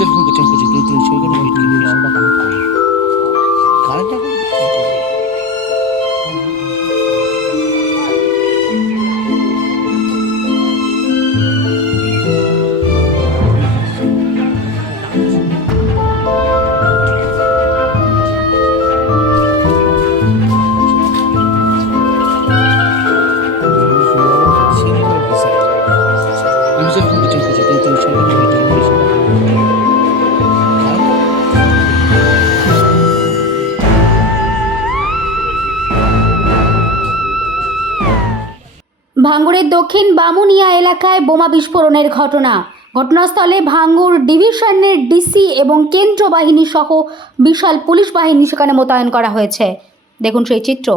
অফিসের ফোন করছেন কিন্তু সেখানে কারেন্ট এখন অফিসের ফোন করছেন কিন্তু সেখানে ভাঙ্গুরের দক্ষিণ বামুনিয়া এলাকায় বোমা বিস্ফোরণের ঘটনাস্থলে ভাঙ্গুর ডিভিশনের ডিসি এবং কেন্দ্র বাহিনী সহ বিশাল পুলিশ বাহিনী সেখানে মোতায়েন করা হয়েছে। দেখুন সেই চিত্র।